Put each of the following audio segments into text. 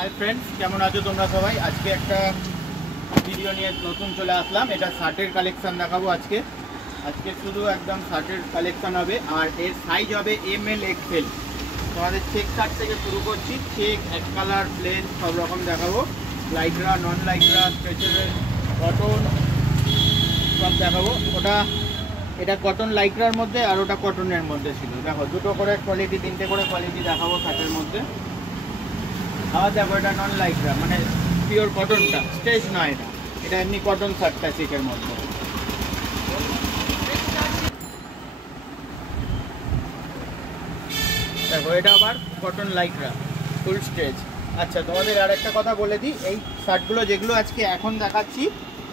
Hi friends केमन आछो तोमरा सबाई। आज के एक भिडियो निये नतून चले आसलाम। एटा शार्टेर कालेक्शन देखाबो। आज के शुधु एकदम शार्टेर कालेक्शन होबे और एर साइज होबे एमएल एक्सएल। तोमादेर चेक शार्ट थेके शुरू करछि। चेक एक कलर प्लेन सब रकम देखाबो। लाइक्रा नन लाइक्रा स्ट्रेचेबल कटन सब देखाबो। ओटा এটা কটন লাইক্রার মধ্যে আর ওটা কটনের মধ্যে ছিল। দেখো দুটো করে কোয়ালিটি, তিনটে করে কোয়ালিটি দেখাবো শার্টের মধ্যে। আবার দেখো এটা নন লাইক্রা মানে পিওর কটনটা, স্ট্রেচ নয় এটা। এটা এমনি কটন শার্টটা চেকের মধ্যে। দেখো এটা আবার কটন লাইক্রা ফুল স্ট্রেচ। আচ্ছা তোমাদের আর একটা কথা বলে দিই, এই শার্টগুলো যেগুলো আজকে এখন দেখাচ্ছি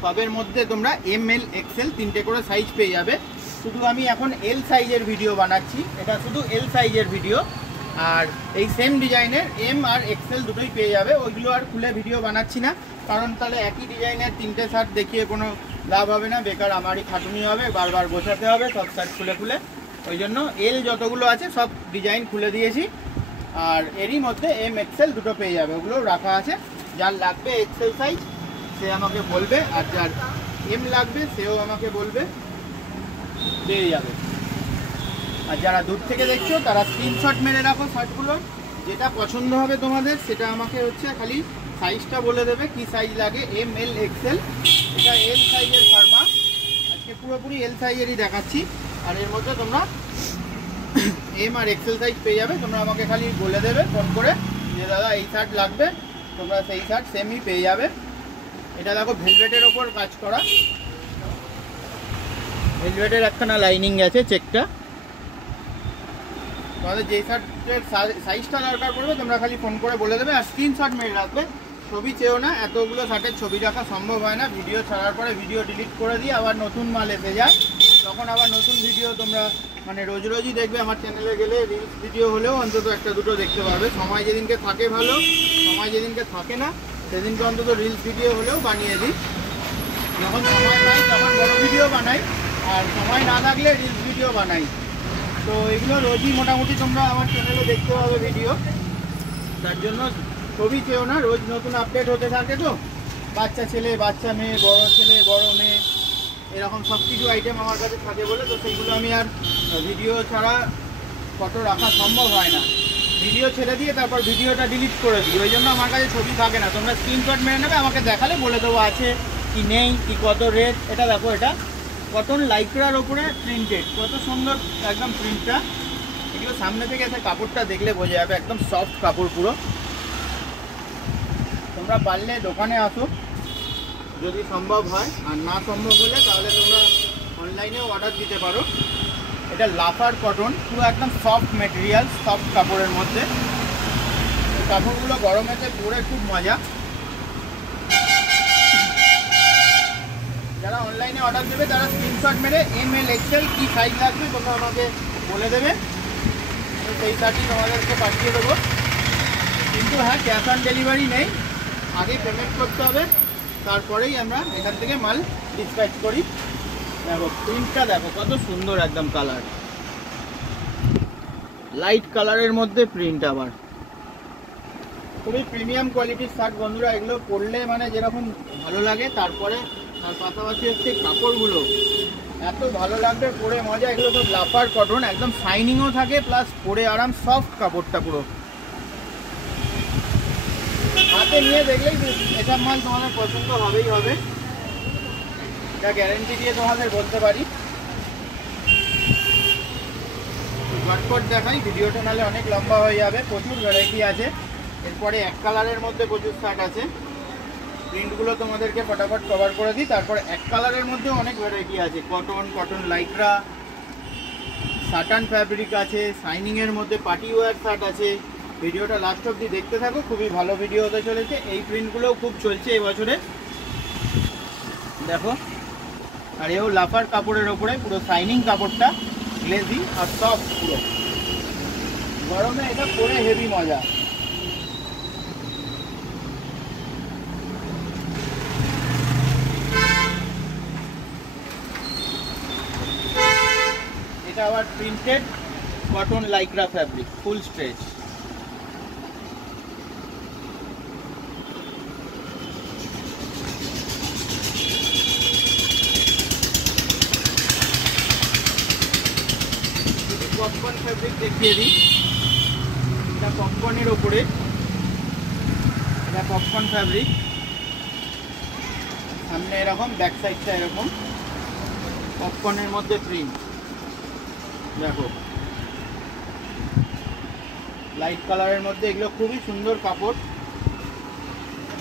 সবের মধ্যে তোমরা এম এল এক্সএল তিনটে করে সাইজ পেয়ে যাবে। শুধু আমি এখন এল সাইজের ভিডিও বানাচ্ছি, এটা শুধু এল সাইজের ভিডিও। আর এই সেম ডিজাইনের এম আর এক্সএল দুটোই পেয়ে যাবে। ওইগুলো আর খুলে ভিডিও বানাচ্ছি না, কারণ তাহলে একই ডিজাইনের তিনটে শার্ট দেখিয়ে কোনো লাভ হবে না, বেকার আমারই খাটুনি হবে, বারবার গোছাতে হবে সব শার্ট খুলে খুলে। ওই জন্য এল যতগুলো আছে সব ডিজাইন খুলে দিয়েছি। আর এরই মধ্যে এম এক্সএল দুটো পেয়ে যাবে, ওগুলো রাখা আছে। যার লাগবে এক্সএল সাইজ সে আমাকে বলবে, আর যার এম লাগবে সেও আমাকে বলবে, পেয়ে যাবে। আর যারা দূর থেকে দেখছো তারা স্ক্রিনশট মেরে রাখো শার্টগুলোর, যেটা পছন্দ হবে তোমাদের সেটা আমাকে খালি সাইজটা বলে দেবে কি সাইজ লাগে, এম এল এক্সএল। এটা এল সাইজের ফার্মা, আজকে পুরোপুরি এল সাইজেরই দেখাচ্ছি। আর এর মধ্যে তোমরা এম আর এক্সএল সাইজ পেয়ে যাবে। তোমরা আমাকে খালি বলে দেবে ফোন করে যে দাদা এই শার্ট লাগবে, তোমরা সেই শার্ট সেমই পেয়ে যাবে। এটা দেখো ভেলভেটের ওপর কাজ করা, ভেলভেটের একখানা লাইনিং আছে চেকটা। তোমাদের যেই শার্টের সাইজটা দরকার পড়বে তোমরা খালি ফোন করে বলে দেবে, আর স্ক্রিনশট মেরে রাখবে। ছবি চেয়েও না, এতগুলো শার্টের ছবি রাখা সম্ভব হয় না। ভিডিও ছাড়ার পরে ভিডিও ডিলিট করে দিয়ে আবার নতুন মাল এসে যায়, তখন আবার নতুন ভিডিও তোমরা মানে রোজ রোজই দেখবে। আমার চ্যানেলে গেলে রিলস ভিডিও হলেও অন্তত একটা দুটো দেখতে পারবে। সময় যেদিনকে থাকে ভালো, সময় যেদিনকে থাকে না সেদিনকে অন্তত রিলস ভিডিও হলেও বানিয়ে দিই। যখন সময় পাই তখন বড় ভিডিও বানাই, আর সময় না থাকলে রিলস ভিডিও বানাই। তো এগুলো রোজই মোটামুটি তোমরা আমার চ্যানেলে দেখতে পাবে ভিডিও। তার জন্য ছবি চেয়েও না, রোজ নতুন আপডেট হতে থাকে। তো বাচ্চা ছেলে বাচ্চা মেয়ে, বড় ছেলে বড় মেয়ে, এরকম সব কিছু আইটেম আমার কাছে থাকে বলে তো সেইগুলো আমি আর ভিডিও ছাড়া ফটো রাখা সম্ভব হয় না। ভিডিও ছেড়ে দিয়ে তারপর ভিডিওটা ডিলিট করে দিই, ওই জন্য আমার কাছে ছবি থাকে না। তোমরা স্ক্রিনশট মেরে নেবে, আমাকে দেখালে বলে দেবো আছে কি নেই, কি কত রেট। এটা দেখো এটা কটন লাইক্রার ওপরে প্রিন্টেড, কত সুন্দর একদম প্রিন্টটা। এগুলো সামনে থেকে এসে কাপড়টা দেখলে বোঝা যাবে, একদম সফট কাপড় পুরো। তোমরা পারলে দোকানে আসো যদি সম্ভব হয়, আর না সম্ভব হলে তাহলে তোমরা অনলাইনেও অর্ডার দিতে পারো। এটা লাফার কটন, পুরো একদম সফট মেটেরিয়াল, সফট কাপড়ের মধ্যে। এই কাপড়গুলো গরমেতে পরে খুব মজা। যারা অনলাইনে অর্ডার দেবে তারা স্ক্রিনশট মেরে এম এল এক্সএল কী সাইজ লাগবে তোমরা আমাকে বলে দেবে, সেই শার্টই তোমাদেরকে পাঠিয়ে দেবো। কিন্তু হ্যাঁ, ক্যাশ অন ডেলিভারি নেই, আগে পেমেন্ট করতে হবে, তারপরেই আমরা এখান থেকে মাল ডিসপ্যাচ করি। দেখো প্রিন্টটা দেখো কত সুন্দর, একদম কালার লাইট কালারের মধ্যে প্রিন্ট। আবার খুবই প্রিমিয়াম কোয়ালিটির শার্ট বন্ধুরা। এগুলো পরলে মানে যেরকম ভালো লাগে, তারপরে তার পাশাপাশি হচ্ছে কাপড়গুলো এত ভালো লাগবে, পরে মজা। এগুলো সব লাফার কটন, একদম শাইনিংও থাকে প্লাস পরে আরাম, সফট কাপড়টা পুরো। হাতে নিয়ে দেখলেই এসব মাল তোমাদের পছন্দ হবেই হবে, এটা গ্যারেন্টি দিয়ে তোমাদের বলতে পারি। ঝটপট দেখাই, ভিডিওটা নাহলে অনেক লম্বা হয়ে যাবে। প্রচুর ভ্যারাইটি আছে, এরপরে এক কালারের মধ্যে প্রচুর শার্ট আছে। প্রিন্টগুলো তোমাদেরকে ফটাফট কভার করে দিই। তারপর এক কালারের মধ্যে অনেক ভ্যারাইটি আছে, কটন, কটন লাইক্রা, সাটান ফ্যাব্রিক আছে, শাইনিংয়ের মধ্যে পার্টি ওয়্যার শার্ট আছে। ভিডিওটা লাস্ট অবধি দেখতে থাকো, খুবই ভালো ভিডিও হতে চলেছে। এই প্রিন্টগুলোও খুব চলছে এবছরে, দেখো। আর এও লাফার কাপড়ের ওপরে, পুরো শাইনিং কাপড়টা, গ্লেজি আর সফট পুরো। গরমে এটা পরে হেভি মজা। এটা আবার প্রিন্টেড কটন লাইক্রা ফ্যাব্রিক, ফুল স্ট্রেচ। ফ্যাব্রিক দেখিয়ে দিই। এটা পপকর্নের ওপরে, এটা পপকর্ন ফ্যাব্রিক, সামনে এরকম, ব্যাক সাইডটা এরকম, পপকর্নের মধ্যে প্রিন্ট। দেখো লাইট কালারের মধ্যে, এগুলো খুবই সুন্দর কাপড়,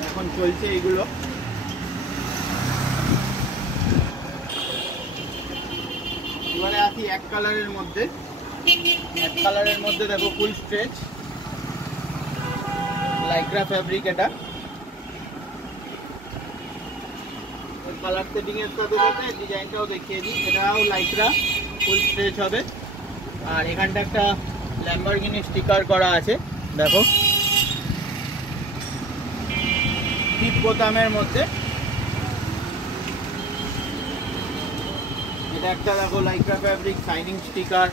এখন চলছে এগুলো। এবারে আসি এক কালারের মধ্যে, এক কালারের মধ্যে দেখো ফুল স্ট্রেচ লাইক্রা ফ্যাব্রিক। এটা কালার সেটিং এর সাথে সাথে ডিজাইনটাও দেখিয়ে দিই। এটাও লাইক্রা ফুল স্ট্রেচ হবে, আর এখানটা একটা ল্যাম্বরগিনি স্টিকার করা আছে। দেখো টিপ বোতামের মধ্যে, এটা একটা দেখো Lycra fabric, shining sticker,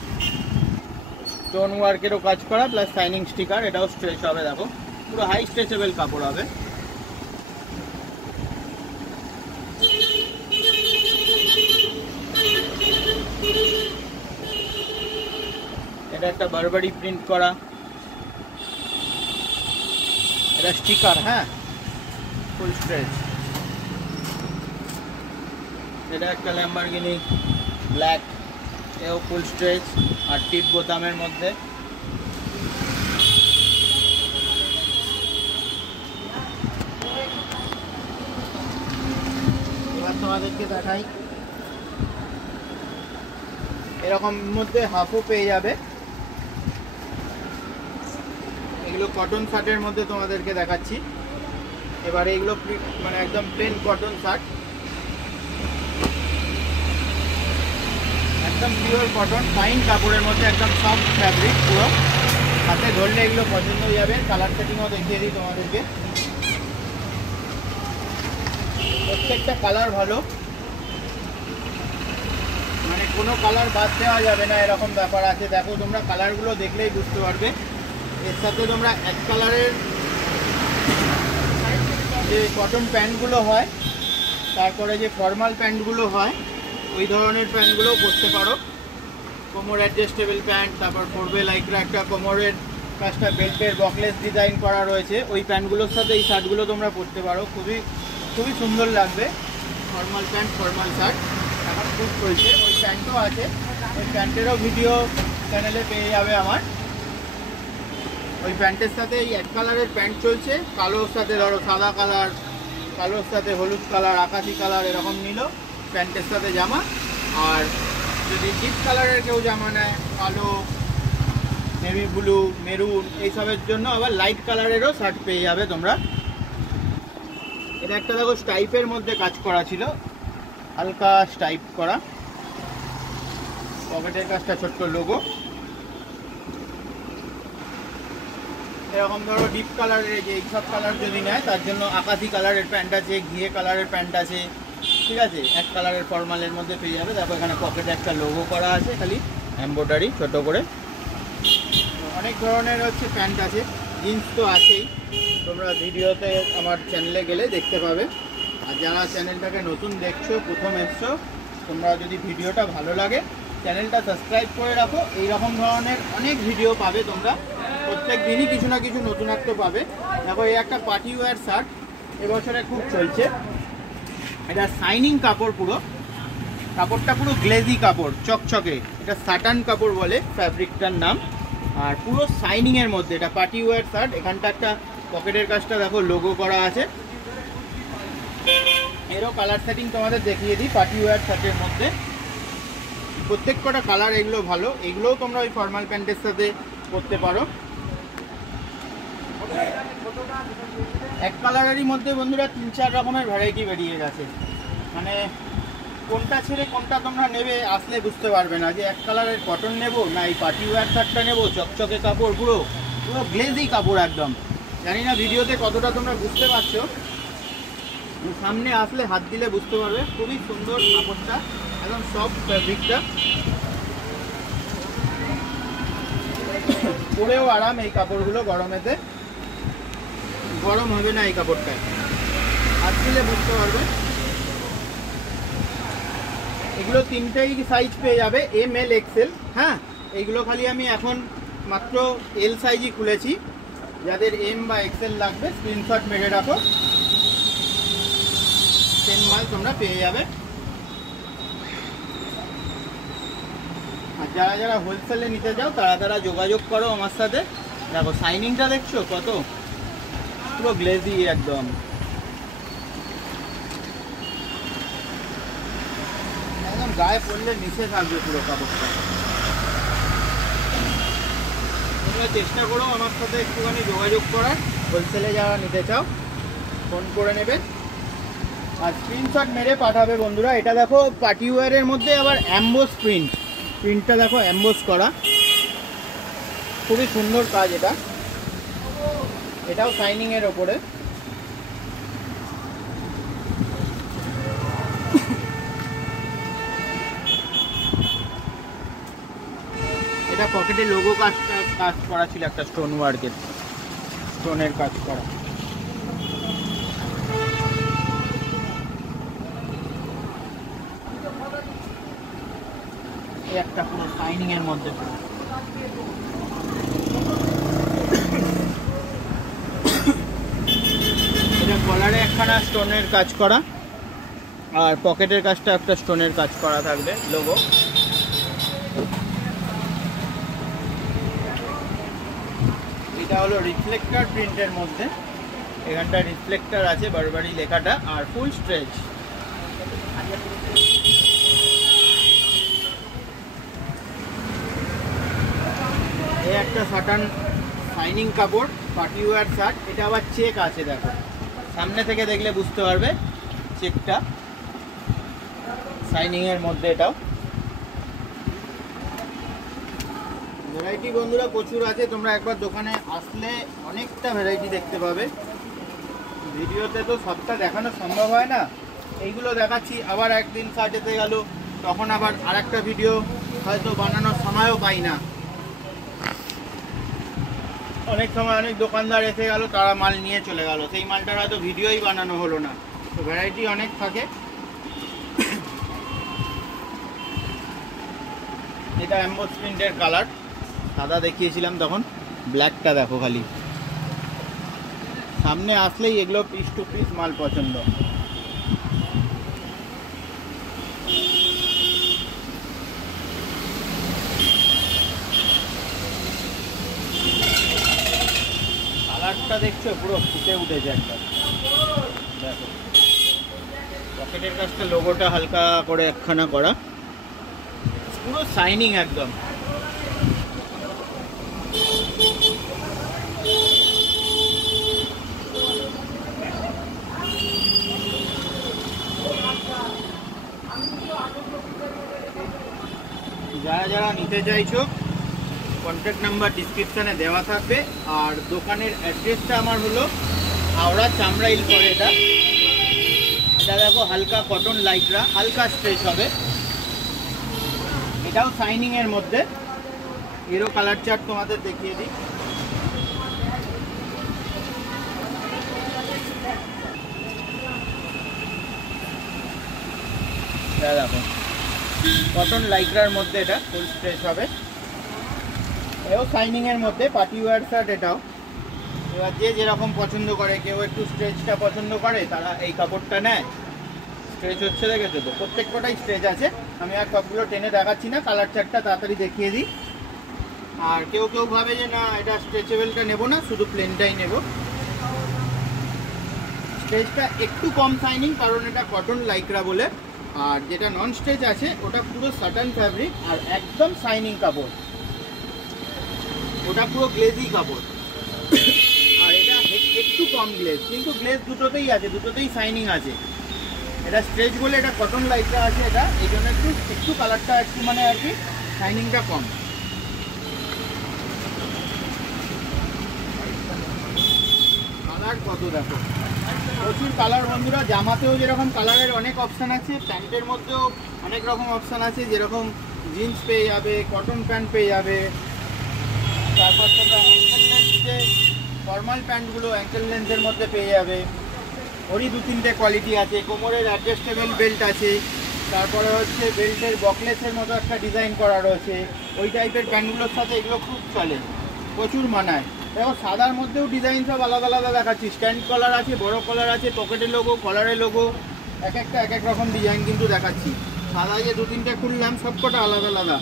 stone ওয়ার্কেরও কাজ করা প্লাস শাইনিং স্টিকার। এটাও স্ট্রেচ হবে, দেখো পুরো হাই স্ট্রেচেবল কাপড় হবে। এটা একটা বারবারি প্রিন্ট করা, এটা স্টিকার, হ্যাঁ ফুল স্ট্রেচ। এটা একটা ল্যাম্বরগিনি ব্ল্যাক, এও ফুল স্ট্রেচ আর টিপ বোতামের মধ্যে। এবার তোমাদেরকে দেখাই, এরকম মধ্যে হাফও পেয়ে যাবে। এগুলো কটন শার্টের মধ্যে তোমাদেরকে দেখাচ্ছি। এবারে এগুলো মানে একদম প্লেন কটন শার্ট, একদম পিওর কটন, ফাইন কাপড়ের মধ্যে, একদম সফট ফ্যাব্রিক পুরো। হাতে ধরলে এগুলো পছন্দ হয়ে যাবে। কালার সেটিংও দেখিয়ে দিই তোমাদেরকে, প্রত্যেকটা কালার ভালো, মানে কোনো কালার বাদ দেওয়া যাবে না এরকম ব্যাপার আছে। দেখো তোমরা কালারগুলো দেখলেই বুঝতে পারবে। এর সাথে তোমরা এক কালারের যে কটন প্যান্টগুলো হয়, তারপরে যে ফর্মাল প্যান্টগুলো হয়, ওই ধরনের প্যান্টগুলোও পরতে পারো। কোমর অ্যাডজাস্টেবল প্যান্ট, তারপর পরবে লাইক্রা একটা কোমরের কাজটা বেল্টের বকলেস ডিজাইন করা রয়েছে, ওই প্যান্টগুলোর সাথে এই শার্টগুলো তোমরা পরতে পারো। খুবই খুবই সুন্দর লাগবে। ফর্মাল প্যান্ট, ফর্মাল শার্ট এখন খুব চলছে। ওই প্যান্টও আছে, ওই প্যান্টেরও ভিডিও চ্যানেলে পেয়ে যাবে আমার। ওই প্যান্টের সাথে এই এক কালারের প্যান্ট চলছে, কালোর সাথে ধরো সাদা কালার, কালোর সাথে হলুদ কালার, আকাশি কালার এরকম নিল প্যান্টের সাথে জামা। আর যদি ডিপ কালারের কেউ জামা নেয়, কালো, নেভি ব্লু, মেরুন, এইসবের জন্য আবার লাইট কালারেরও শার্ট পেয়ে যাবে তোমরা। এটা একটা দেখো স্টাইপের মধ্যে কাজ করা ছিল, হালকা স্টাইপ করা, পকেটের কাজটা ছোট্ট লোগো। এরকম ধরো ডিপ কালারের, যে এইসব কালার যদি নেয় তার জন্য আকাশি কালারের প্যান্ট আছে, ঘিয়ে কালারের প্যান্ট আছে, ঠিক আছে। এক কালারের ফর্মালের মধ্যে পেয়ে যাবে। তারপর এখানে পকেটে একটা লোগো করা আছে, খালি এমব্রয়ডারি ছোট করে। অনেক ধরনের হচ্ছে প্যান্ট আছে, জিন্স তো আছেই, তোমরা ভিডিওতে আমার চ্যানেলে গেলে দেখতে পাবে। আর যারা চ্যানেলটাকে নতুন দেখছো, প্রথম এসছো, তোমরা যদি ভিডিওটা ভালো লাগে চ্যানেলটা সাবস্ক্রাইব করে রাখো। এই রকম ধরনের অনেক ভিডিও পাবে তোমরা, প্রত্যেক দিনই কিছু না কিছু নতুনত্ব পাবে। দেখো এই একটা পার্টি ওয়্যার শার্ট, এবছরে খুব চলছে। এটা শাইনিং কাপড়, পুরো কাপড়টা পুরো গ্লেজি কাপড়, চকচকে। এটা সাটান কাপড় বলে ফ্যাব্রিকটার নাম, আর পুরো শাইনিংয়ের মধ্যে। এটা পার্টি ওয়্যার শার্ট, এখানটা একটা পকেটের কাজটা দেখো লোগো করা আছে। এরও কালার সেটিং তোমাদের দেখিয়ে দিই। পার্টি ওয়্যার শার্টের মধ্যে প্রত্যেক কটা কালার, এগুলো ভালো, এগুলোও তোমরা ওই ফর্মাল প্যান্টের সাথে পরতে পারো। এক কালারেরই মধ্যে বন্ধুরা 3-4 রকমের ভ্যারাইটি বেরিয়ে গেছে, মানে কোনটা ছেড়ে কোনটা তোমরা নেবে আসলে বুঝতে পারবে না যে এক কালারের কটন নেবো না এই পার্টি ওয়্যার শার্টটা নেবো। চকচকে কাপড়, পুরো পুরো গ্লেজি কাপড় একদম। জানি না ভিডিওতে কতটা তোমরা বুঝতে পারছো, সামনে আসলে হাত দিলে বুঝতে পারবে। খুবই সুন্দর কাপড়টা, একদম সফট ফ্যাব্রিকটা, পরেও আরাম। এই কাপড়গুলো গরমেতে গরম হবে না, এই কাপড়টায় হাত দিলে বুঝতে পারবে। এগুলো তিনটেই সাইজ পেয়ে যাবে, এম এল এক্সেল। হ্যাঁ, এইগুলো খালি আমি এখন মাত্র এল সাইজই খুলেছি, যাদের এম বা এক্সেল লাগবে স্ক্রিনশট মেরে রাখো, সেম মাল তোমরা পেয়ে যাবে। আর যারা যারা হোলসেলে নিতে চাও তারা যোগাযোগ করো আমার সাথে। দেখো শাইনিংটা দেখছো কত, পুরো গ্লেজি একদম। একদম গায়ে পড়লে মিশে থাকবে পুরো কাপড়টা। তোমরা চেষ্টা করো আমার সাথে একটুখানি যোগাযোগ করার, হোলসেলে যারা নিতে চাও ফোন করে নেবে আর স্ক্রিনশট মেরে পাঠাবে বন্ধুরা। এটা দেখো পার্টি ওয়্যারের মধ্যে আবার অ্যাম্বোস প্রিন্টটা দেখো অ্যাম্বোস করা, খুবই সুন্দর কাজ এটা। এটাও শাইনিংয়ের ওপরে। এটা পকেটে লোগো কাজ করা ছিল, একটা স্টোন ওয়ার্কের, স্টোনের কাজ করা। এই একটা পুরো শাইনিংয়ের মধ্যে পুরো। এটা কলারে একখানা স্টোনের কাজ করা আর পকেটের কাজটা একটা স্টোনের কাজ করা থাকবে লোগো। এটা হলো রিফ্লেক্টর প্রিন্টের মধ্যে, এখানটা রিফ্লেক্টর আছে বারবারি লেখাটা আর ফুল স্ট্রেচ। এই একটা সাটান শাইনিং কাপড় পার্টি ওয়্যার শার্ট, এটা আবার চেক আছে দেখো, সামনে থেকে দেখলে বুঝতে পারবে চেকটা শাইনিংয়ের মধ্যে। এটাও ভ্যারাইটি বন্ধুরা প্রচুর আছে, তোমরা একবার দোকানে আসলে অনেকটা ভ্যারাইটি দেখতে পাবে। ভিডিওতে তো সবটা দেখানো সম্ভব হয় না, এইগুলো দেখাচ্ছি। আবার একদিন কাজেতে গেল তখন আবার আরেকটা ভিডিও হয়তো বানানোর সময়ও পাই না। অনেক সময় অনেক দোকানদার এসে গেল, তারা মাল নিয়ে চলে গেল, সেই মালটার হয়তো ভিডিওই বানানো হলো না। তো ভ্যারাইটি অনেক থাকে। এটা অ্যাম্বোস প্রিন্টের কালার, সাদা দেখিয়েছিলাম তখন, ব্ল্যাকটা দেখো খালি। সামনে আসলেই এগুলো পিস টু পিস মাল পছন্দ। কালারটা দেখছো পুরো ফুটে উঠেছে একটা, দেখো পকেটের কাছটা লোগোটা হালকা করে একখানা করা, পুরো শাইনিং একদম। যারা যারা নিতে চাইছো কন্ট্যাক্ট নাম্বার ডিসক্রিপশানে দেওয়া থাকবে। আর দোকানের অ্যাড্রেসটা আমার হলো হাওড়া চামড়াইল পরে। এটা দেখো হালকা কটন লাইকরা, হালকা স্ট্রেচ হবে। এটাও শাইনিংয়ের মধ্যে, এরও কালার চার্ট তোমাদের দেখিয়ে দিই। দেখো কটন লাইকরার মধ্যে এটা ফুল স্ট্রেচ হবে, এও শাইনিংয়ের মধ্যে পার্টি ওয়্যার শার্ট এটাও। এবার যে যেরকম পছন্দ করে, কেউ একটু স্ট্রেচটা পছন্দ করে তারা এই কাপড়টা নেয়। স্ট্রেচ হচ্ছে দেখেছো তো, প্রত্যেক কটাই স্ট্রেচ আছে। আমি আর সবগুলো টেনে দেখাচ্ছি না, কালার চার্টটা তাড়াতাড়ি দেখিয়ে দিই। আর কেউ কেউ ভাবে যে না এটা স্ট্রেচেবলটা নেবো না, শুধু প্লেনটাই নেব। স্ট্রেচটা একটু কম শাইনিং কারণ এটা কটন লাইকরা বলে, আর যেটা নন স্ট্রেচ আছে ওটা পুরো সাটান ফ্যাব্রিক আর একদম শাইনিং কাপড়, ওটা পুরো গ্লেজি কাপড়। আর এটা একটু কম গ্লেজ, কিন্তু গ্লেজ দুটোতেই আছে, দুটোতেই শাইনিং আছে। এটা স্ট্রেচ বলে এটা কটন লাইকরা আছে, এটা এই জন্য একটু কালারটা একটু মানে আর কি শাইনিংটা কম। কালার কত দেখো, প্রচুর কালার বন্ধুরা। জামাতেও যেরকম কালারের অনেক অপশান আছে, প্যান্টের মধ্যেও অনেক রকম অপশান আছে। যেরকম জিন্স পেয়ে যাবে, কটন প্যান্ট পেয়ে যাবে, তারপর তোমরা অ্যাঙ্কেল লেন্থ যে ফর্মাল প্যান্টগুলো অ্যাঙ্কেল লেন্থের মধ্যে পেয়ে যাবে। ওরই দু তিনটে কোয়ালিটি আছে। কোমরের অ্যাডজাস্টেবল বেল্ট আছে, তারপরে হচ্ছে বেল্টের বকলেসের মতো একটা ডিজাইন করা রয়েছে, ওই টাইপের প্যান্টগুলোর সাথে এগুলো খুব চলে, প্রচুর মানায়। দেখো সাদার মধ্যেও ডিজাইন সব আলাদা আলাদা দেখাচ্ছি, স্ট্যান্ড কলার আছে, বড় কলার আছে, পকেটের লোগো, কলারের লোগো, এক একটা এক এক রকম ডিজাইন কিন্তু দেখাচ্ছি। সাদা যে 2-3টে খুললাম সবকটা আলাদা আলাদা।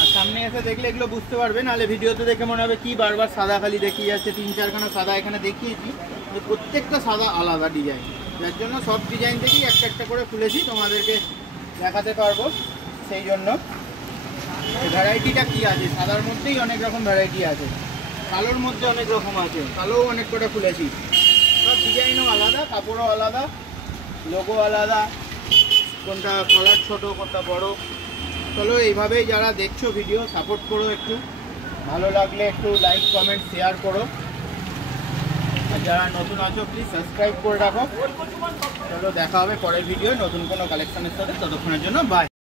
আর সামনে এসে দেখলে এগুলো বুঝতে পারবে, নাহলে ভিডিওতে দেখে মনে হবে কি বারবার সাদা খালি দেখিয়ে যাচ্ছে। 3-4খানা সাদা এখানে দেখিয়েছি, প্রত্যেকটা সাদা আলাদা ডিজাইন, যার জন্য সব ডিজাইন থেকেই একটা একটা করে খুলেছি তোমাদেরকে দেখাতে পারবো। সেই জন্য ভ্যারাইটিটা কি আছে, সাদার মধ্যেই অনেক রকম ভ্যারাইটি আছে, কালোর মধ্যে অনেক রকম আছে, কালোও অনেক করে খুলেছি। সব ডিজাইনও আলাদা, কাপড়ও আলাদা, লোগো আলাদা, কোনটা কলার ছোট কোনটা বড়। চলো এইভাবেই যারা দেখছো ভিডিও সাপোর্ট করো, একটু ভালো লাগলে একটু লাইক কমেন্ট শেয়ার করো, আর যারা নতুন আছো প্লিজ সাবস্ক্রাইব করে রাখো। চলো দেখা হবে পরের ভিডিও নতুন কোনো কালেকশনের সাথে, ততক্ষণের জন্য বাই।